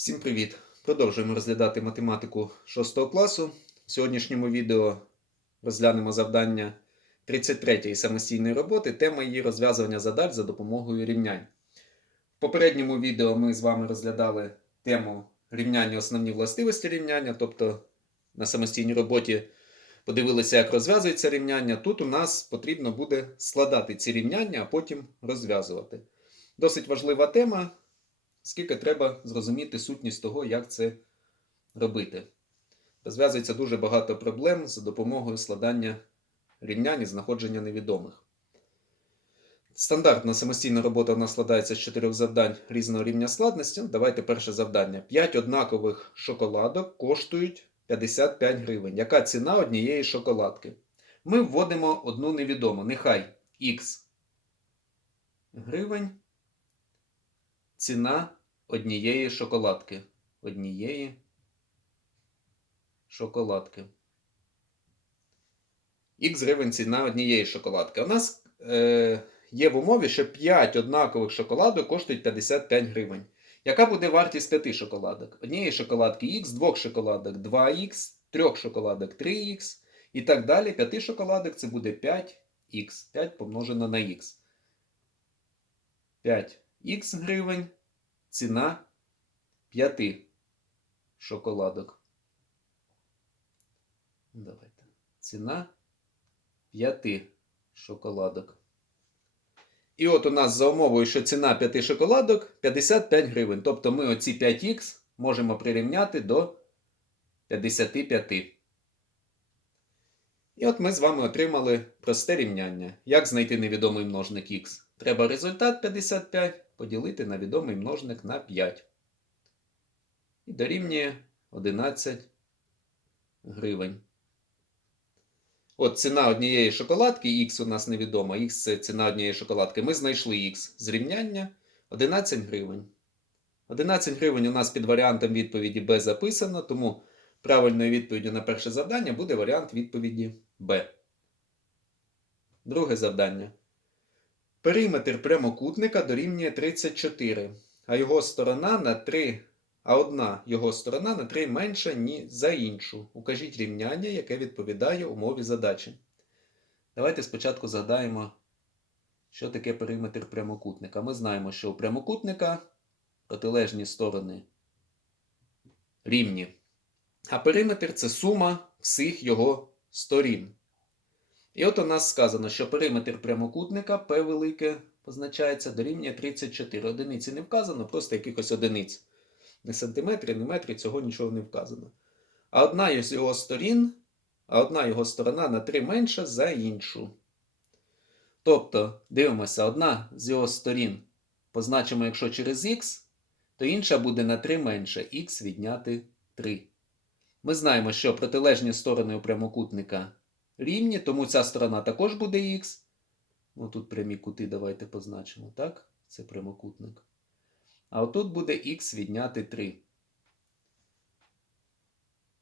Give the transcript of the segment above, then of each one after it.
Всім привіт! Продовжуємо розглядати математику 6 класу. В сьогоднішньому відео розглянемо завдання 33-ї самостійної роботи, тема її розв'язування задач за допомогою рівнянь. В попередньому відео ми з вами розглядали тему рівняння основні властивості рівняння, тобто на самостійній роботі подивилися, як розв'язується рівняння. Тут у нас потрібно буде складати ці рівняння, а потім розв'язувати. Досить важлива тема, скільки треба зрозуміти сутність того, як це робити. Розв'язується дуже багато проблем за допомогою складання рівнянь і знаходження невідомих. Стандартна самостійна робота у нас складається з чотирьох завдань різного рівня складності. Давайте перше завдання. 5 однакових шоколадок коштують 55 гривень. Яка ціна однієї шоколадки? Ми вводимо одну невідому. Нехай Х гривень. Ціна однієї шоколадки. Однієї шоколадки. Х гривень ціна однієї шоколадки. У нас е, є в умові, що 5 однакових шоколадок коштують 55 гривень. Яка буде вартість 5 шоколадок? Однієї шоколадки Х, двох шоколадок 2х, трьох шоколадок 3х і так далі. 5 шоколадок це буде 5х. 5 помножено на х. 5х гривень ціна 5 шоколадок. Давайте. Ціна 5 шоколадок. І от у нас за умовою, що ціна 5 шоколадок 55 гривень. Тобто ми оці 5х можемо прирівняти до 55. І от ми з вами отримали просте рівняння. Як знайти невідомий множник х? Треба результат 55 поділити на відомий множник на 5. І дорівнює 11 гривень. От ціна однієї шоколадки, х у нас невідома, х це ціна однієї шоколадки. Ми знайшли х з рівняння 11 гривень. 11 гривень у нас під варіантом відповіді Б записано, тому правильною відповіддю на перше завдання буде варіант відповіді Б. Друге завдання. Периметр прямокутника дорівнює 34, а його сторона на 3, а одна його сторона на 3 менша, ніж за іншу. Укажіть рівняння, яке відповідає умові задачі. Давайте спочатку згадаємо, що таке периметр прямокутника. Ми знаємо, що у прямокутника протилежні сторони рівні. А периметр це сума всіх його сторін. І от у нас сказано, що периметр прямокутника P велике позначається дорівнює 34. Одиниці не вказано, просто якихось одиниць. Не сантиметри, не метри, цього нічого не вказано. А одна з його сторін, а одна його сторона на 3 менша за іншу. Тобто, дивимося, одна з його сторін позначимо, якщо через х, то інша буде на 3 менше, х відняти 3. Ми знаємо, що протилежні сторони у прямокутника рівні, тому ця сторона також буде х. Ну, тут прямі кути давайте позначимо, так? Це прямокутник. А отут буде х відняти 3.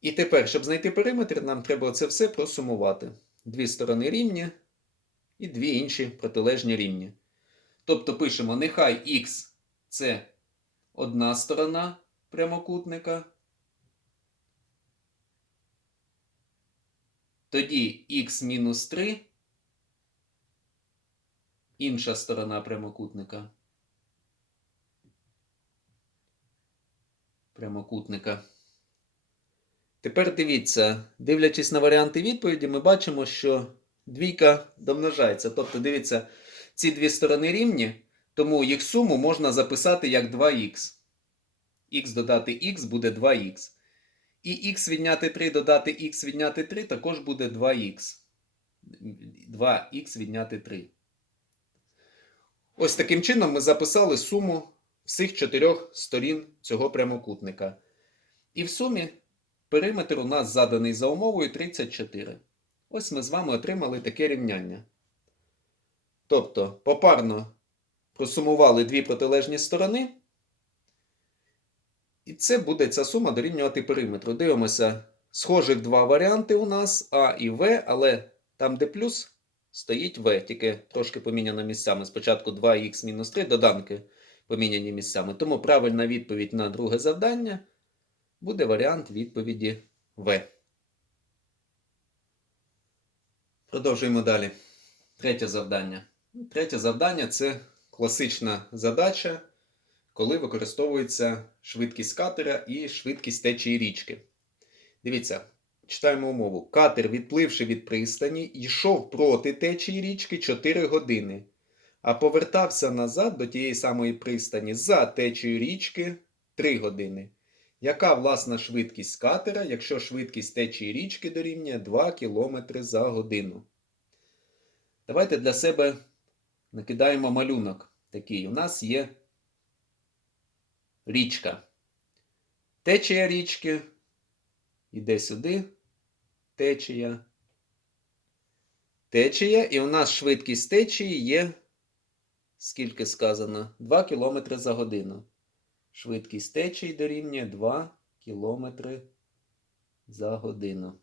І тепер, щоб знайти периметр, нам треба це все просумувати. Дві сторони рівні і дві інші протилежні рівні. Тобто пишемо, нехай х це одна сторона прямокутника. Тоді х мінус 3, інша сторона прямокутника. Прямокутника. Тепер дивіться, дивлячись на варіанти відповіді, ми бачимо, що двійка домножається. Тобто, дивіться, ці дві сторони рівні, тому їх суму можна записати як 2х. х додати х буде 2х. І х відняти 3 додати х відняти 3 також буде 2х. 2х відняти 3. Ось таким чином ми записали суму всіх чотирьох сторін цього прямокутника. І в сумі периметр у нас заданий за умовою 34. Ось ми з вами отримали таке рівняння. Тобто, попарно просумували дві протилежні сторони. І це буде ця сума дорівнювати периметру. Дивимося, схожих два варіанти у нас А і В, але там, де плюс, стоїть В, тільки трошки поміняно місцями. Спочатку 2х мінус 3 доданки поміняні місцями. Тому правильна відповідь на друге завдання буде варіант відповіді В. Продовжуємо далі. Третє завдання. Третє завдання це класична задача, коли використовується швидкість катера і швидкість течії річки. Дивіться, читаємо умову. Катер, відпливши від пристані, йшов проти течії річки 4 години, а повертався назад до тієї самої пристані за течією річки 3 години. Яка власна швидкість катера, якщо швидкість течії річки дорівнює 2 км за годину? Давайте для себе накидаємо малюнок такий. У нас є річка. Течія річки іде сюди. Течія. Течія, і у нас швидкість течії є, скільки сказано, 2 км за годину. Швидкість течії дорівнює 2 км за годину.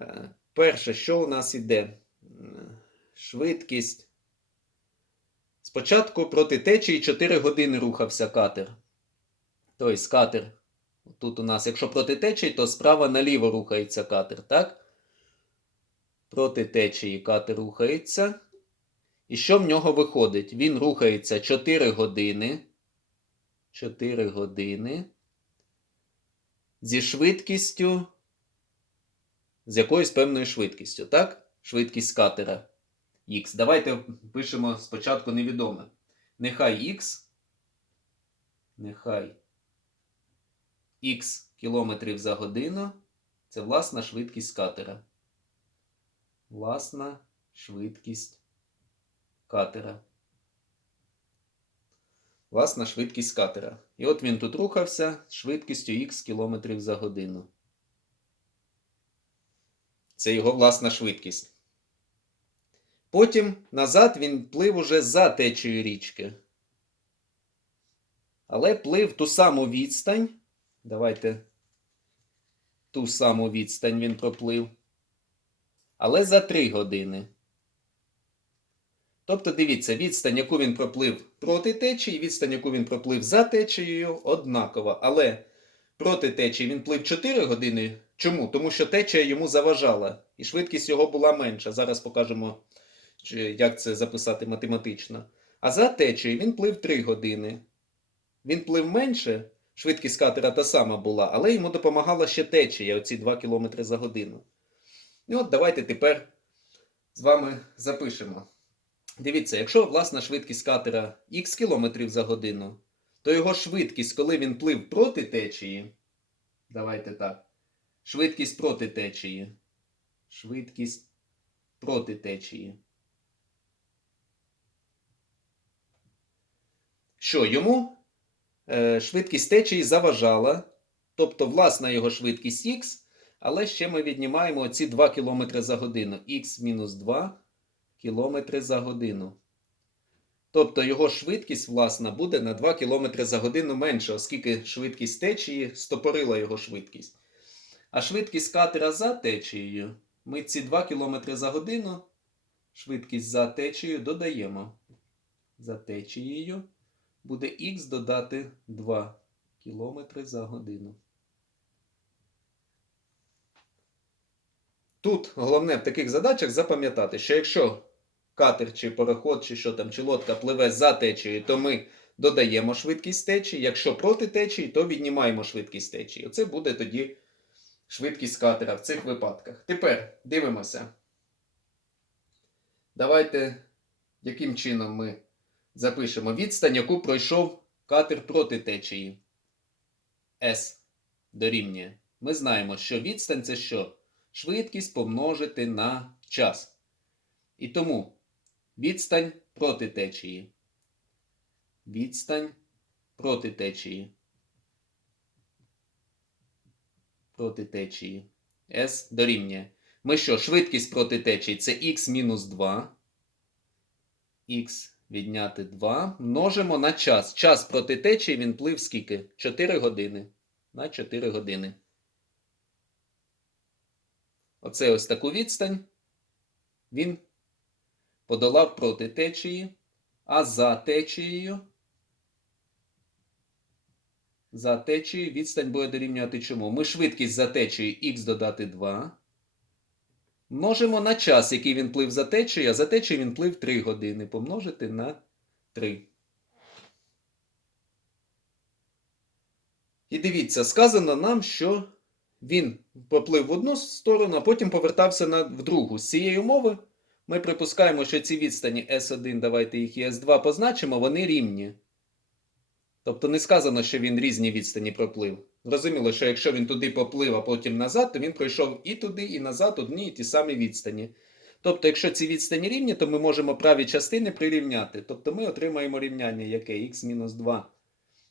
Е, Перше, що у нас іде? Е, Швидкість. Спочатку проти течії 4 години рухався катер. Тобто катер. Тут у нас, якщо проти течії, то справа наліво рухається катер, так? Проти течії катер рухається. І що в нього виходить? Він рухається 4 години. 4 години. Зі швидкістю. З якоюсь певною швидкістю, так? Швидкість катера Х. Давайте пишемо спочатку невідоме. Нехай Х. Нехай Х кілометрів за годину. Це власна швидкість катера. Власна швидкість катера. Власна швидкість катера. І от він тут рухався швидкістю х кілометрів за годину. Це його власна швидкість. Потім назад він плив уже за течією річки. Але плив ту саму відстань. Давайте ту саму відстань він проплив. Але за 3 години. Тобто, дивіться, відстань, яку він проплив проти течії, відстань, яку він проплив за течією, однакова. Але проти течії він плив 4 години. Чому? Тому що течія йому заважала, і швидкість його була менша. Зараз покажемо, як це записати математично. А за течією він плив 3 години. Він плив менше, швидкість катера та сама була, але йому допомагала ще течія, оці 2 км за годину. І от давайте тепер з вами запишемо. Дивіться, якщо власна швидкість катера х км за годину, то його швидкість, коли він плив проти течії, давайте так, швидкість проти течії, швидкість проти течії. Що йому е, швидкість течії заважала, тобто власна його швидкість х, але ще ми віднімаємо оці 2 км за годину. х мінус 2 км за годину. Тобто його швидкість, власна, буде на 2 км за годину менше, оскільки швидкість течії стопорила його швидкість. А швидкість катера за течією, ми ці 2 км за годину, швидкість за течією додаємо. За течією буде х додати 2 км за годину. Тут головне в таких задачах запам'ятати, що якщо катер чи пароход, чи що там, чи лодка пливе за течією, то ми додаємо швидкість течії. Якщо проти течії, то віднімаємо швидкість течії. Оце буде тоді швидкість катера в цих випадках. Тепер дивимося. Давайте, яким чином ми запишемо відстань, яку пройшов катер проти течії. S дорівнює. Ми знаємо, що відстань це що? Швидкість помножити на час. І тому відстань проти течії. Відстань проти течії. Проти течії. S дорівнює. Ми що, швидкість проти течії це х мінус 2. Х відняти 2. Множимо на час. Час проти течії він плив скільки? 4 години. На 4 години. Оце ось таку відстань він подолав проти течії, А за течією. За течією відстань буде дорівнювати чому? Ми швидкість за течією х додати 2. Множимо на час, який він плив за течією, а за течією він плив 3 години. Помножити на 3. І дивіться, сказано нам, що він поплив в одну сторону, а потім повертався на, в другу. З цієї умови ми припускаємо, що ці відстані S1, давайте їх і S2 позначимо, вони рівні. Тобто не сказано, що він різні відстані проплив. Зрозуміло, що якщо він туди поплив, а потім назад, то він пройшов і туди, і назад одні і ті самі відстані. Тобто, якщо ці відстані рівні, то ми можемо праві частини прирівняти. Тобто ми отримаємо рівняння, яке х-2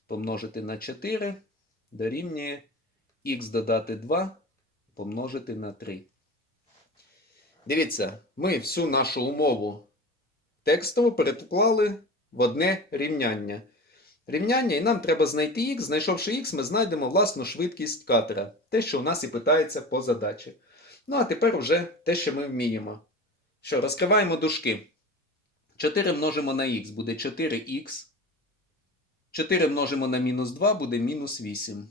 помножити на 4 дорівнює х додати 2 помножити на 3. Дивіться, ми всю нашу умову текстово переклали в одне рівняння. Рівняння, і нам треба знайти х. Знайшовши х, ми знайдемо власну швидкість катера. Те, що у нас і питається по задачі. Ну, а тепер уже те, що ми вміємо. Що, розкриваємо дужки. 4 множимо на х буде 4х. 4 множимо на мінус 2 буде мінус 8.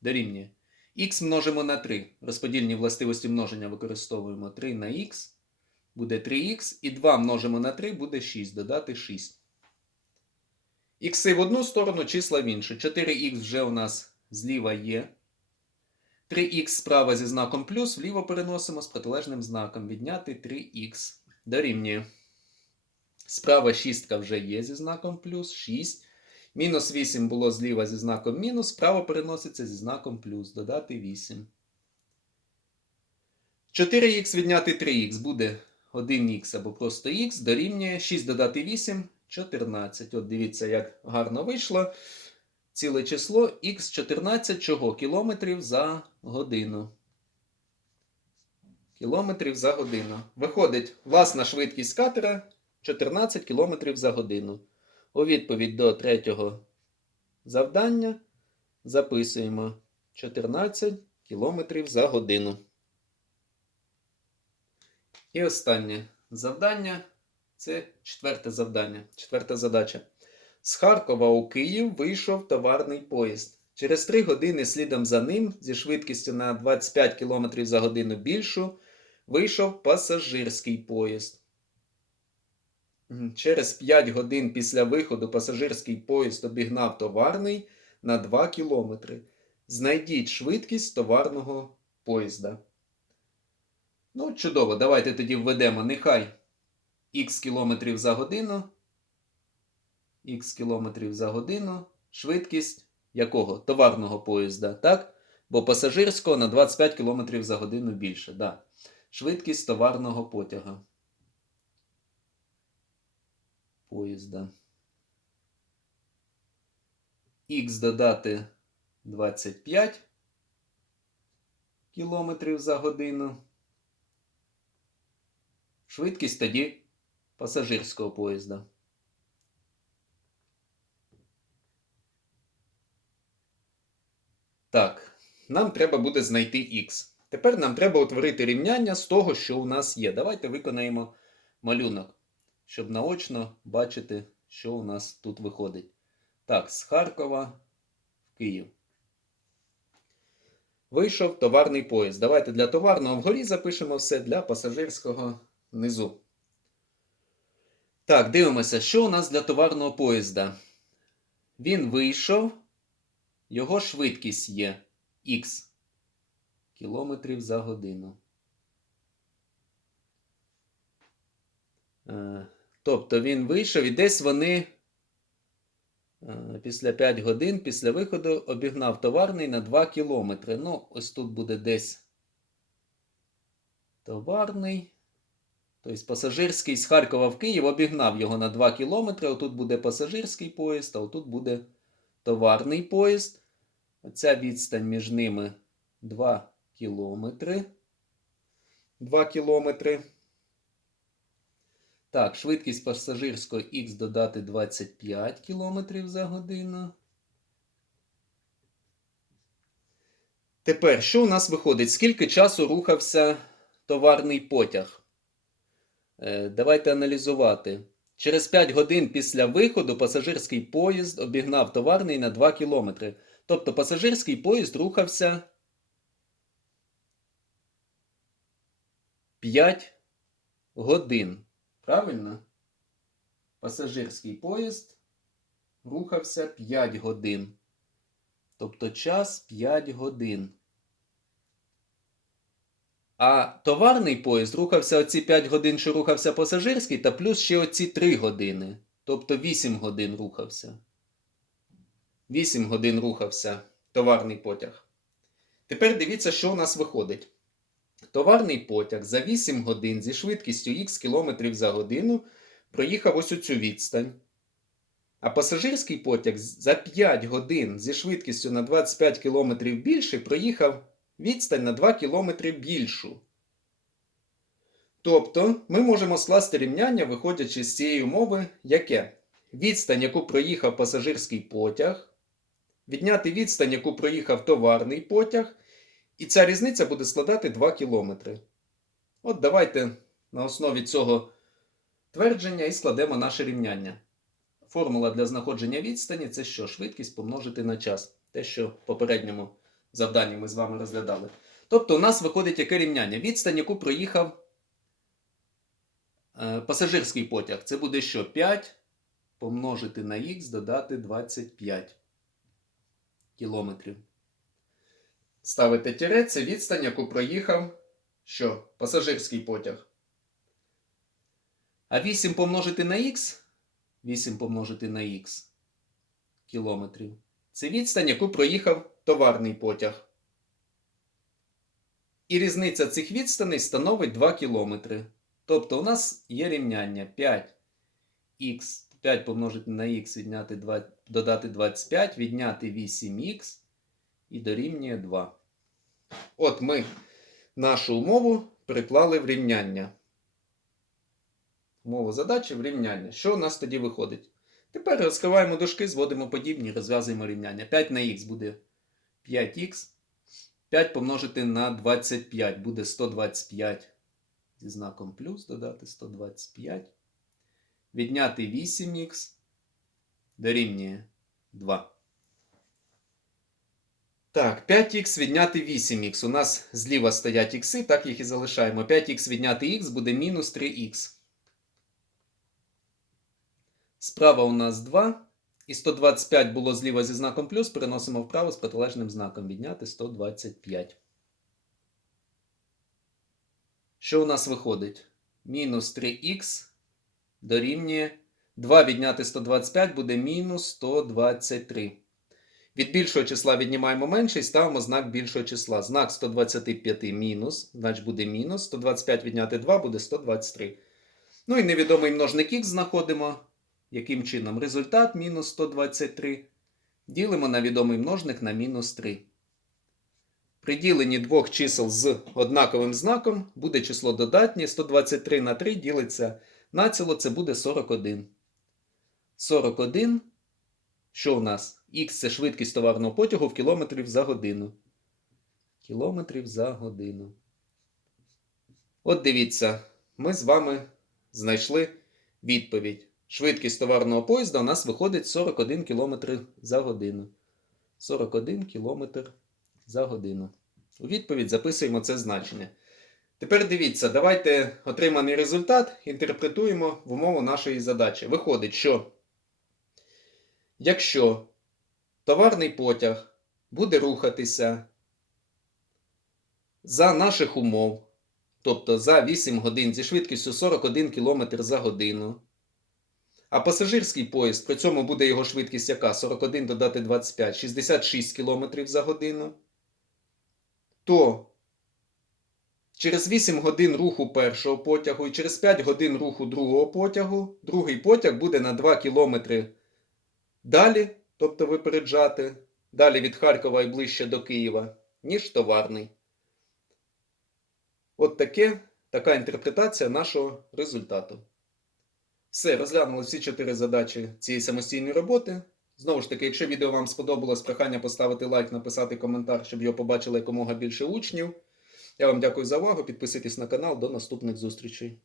Дорівнює. Х множимо на 3. Розподільні властивості множення використовуємо 3 на х. Буде 3х. І 2 множимо на 3 буде 6. Додати 6. Ікси в одну сторону, числа в іншу. 4х вже у нас зліва є. 3х справа зі знаком плюс, вліво переносимо з протилежним знаком. Відняти 3х. Дорівнює. Справа шістка вже є зі знаком плюс. 6. Мінус 8 було зліва зі знаком мінус. Справа переноситься зі знаком плюс. Додати 8. 4х відняти 3х буде 1х або просто х. Дорівнює 6 додати 8. 14. От дивіться, як гарно вийшло. Ціле число х 14 чого? Кілометрів за годину. Кілометрів за годину. Виходить, власна швидкість катера 14 кілометрів за годину. У відповідь до третього завдання записуємо 14 кілометрів за годину. І останнє завдання. Це четверте завдання, четверта задача. З Харкова у Київ вийшов товарний поїзд. Через 3 години слідом за ним, зі швидкістю на 25 км за годину більшу, вийшов пасажирський поїзд. Через 5 годин після виходу пасажирський поїзд обігнав товарний на 2 км. Знайдіть швидкість товарного поїзда. Ну, чудово, давайте тоді введемо. Нехай х кілометрів за годину. Х кілометрів за годину. Швидкість якого? Товарного поїзда, так? Бо пасажирського на 25 км за годину більше. Да. Швидкість товарного потяга. Поїзда. Х додати 25 км за годину. Швидкість тоді пасажирського поїзда. Так, нам треба буде знайти х. Тепер нам треба утворити рівняння з того, що у нас є. Давайте виконаємо малюнок, щоб наочно бачити, що у нас тут виходить. Так, з Харкова в Київ. Вийшов товарний поїзд. Давайте для товарного вгорі запишемо все для пасажирського внизу. Так, дивимося, що у нас для товарного поїзда. Він вийшов, його швидкість є х кілометрів за годину. Е, Тобто він вийшов і десь вони е, після 5 годин після виходу обігнав товарний на 2 кілометри. Ну, ось тут буде десь товарний. Тобто пасажирський з Харкова в Київ обігнав його на 2 кілометри. Отут буде пасажирський поїзд, а отут буде товарний поїзд. Оця відстань між ними 2 кілометри. 2 кілометри. Так, швидкість пасажирського х додати 25 км за годину. Тепер, що у нас виходить? Скільки часу рухався товарний потяг? Е, Давайте аналізувати. Через 5 годин після виходу пасажирський поїзд обігнав товарний на 2 кілометри. Тобто пасажирський поїзд рухався 5 годин. Правильно? Пасажирський поїзд рухався 5 годин. Тобто час 5 годин. А товарний поїзд рухався оці 5 годин, що рухався пасажирський, та плюс ще оці 3 години. Тобто 8 годин рухався. 8 годин рухався товарний потяг. Тепер дивіться, що у нас виходить. Товарний потяг за 8 годин зі швидкістю х км за годину проїхав ось цю відстань. А пасажирський потяг за 5 годин зі швидкістю на 25 км більше проїхав відстань на 2 км більшу. Тобто ми можемо скласти рівняння, виходячи з цієї умови, яке відстань, яку проїхав пасажирський потяг, відняти відстань, яку проїхав товарний потяг, і ця різниця буде складати 2 км. От давайте на основі цього твердження і складемо наше рівняння. Формула для знаходження відстані це що? Швидкість помножити на час. Те, що в попередньому завданні ми з вами розглядали. Тобто у нас виходить яке рівняння? Відстань, яку проїхав е, пасажирський потяг. Це буде що? 5 помножити на х додати 25 кілометрів. Ставите тире, це відстань, яку проїхав що? Пасажирський потяг. А 8 помножити на х 8 помножити на х кілометрів. Це відстань, яку проїхав товарний потяг. І різниця цих відстаней становить 2 кілометри. Тобто у нас є рівняння 5х, 5 помножити на х, відняти 2, додати 25, відняти 8х і дорівнює 2. От ми нашу умову приклали в рівняння. Умову задачі в рівняння. Що у нас тоді виходить? Тепер розкриваємо дужки, зводимо подібні, розв'язуємо рівняння. 5 на х буде 5х. 5 помножити на 25 буде 125. Зі знаком плюс додати 125. Відняти 8х дорівнює 2. Так, 5х відняти 8х. У нас зліва стоять ікси, так їх і залишаємо. 5х відняти х буде мінус 3х. Справа у нас 2. І 125 було зліва зі знаком плюс, переносимо вправо з протилежним знаком. Відняти 125. Що у нас виходить? Мінус 3х дорівнює 2 відняти 125 буде мінус 123. Від більшого числа віднімаємо менше і ставимо знак більшого числа. Знак 125 мінус, значить буде мінус. 125 відняти 2 буде 123. Ну і невідомий множник х знаходимо. Яким чином? Результат мінус 123. Ділимо на відомий множник на мінус 3. При діленні двох чисел з однаковим знаком буде число додатнє. 123 на 3 ділиться націло, це буде 41. 41. Що у нас? Х це швидкість товарного потягу в кілометрів за годину. Кілометрів за годину. От дивіться, ми з вами знайшли відповідь. Швидкість товарного поїзда у нас виходить 41 км за годину. 41 км за годину. У відповідь записуємо це значення. Тепер дивіться, давайте отриманий результат інтерпретуємо в умову нашої задачі. Виходить, що якщо товарний потяг буде рухатися за наших умов, тобто за 8 годин зі швидкістю 41 км за годину, а пасажирський поїзд, при цьому буде його швидкість яка? 41 додати 25, 66 км за годину. То через 8 годин руху першого потягу і через 5 годин руху другого потягу, другий потяг буде на 2 км далі, тобто випереджати, далі від Харкова і ближче до Києва, ніж товарний. От таке, така інтерпретація нашого результату. Все, розглянули всі чотири задачі цієї самостійної роботи. Знову ж таки, якщо відео вам сподобалось, прохання поставити лайк, написати коментар, щоб його побачили якомога більше учнів. Я вам дякую за увагу. Підписуйтесь на канал. До наступних зустрічей.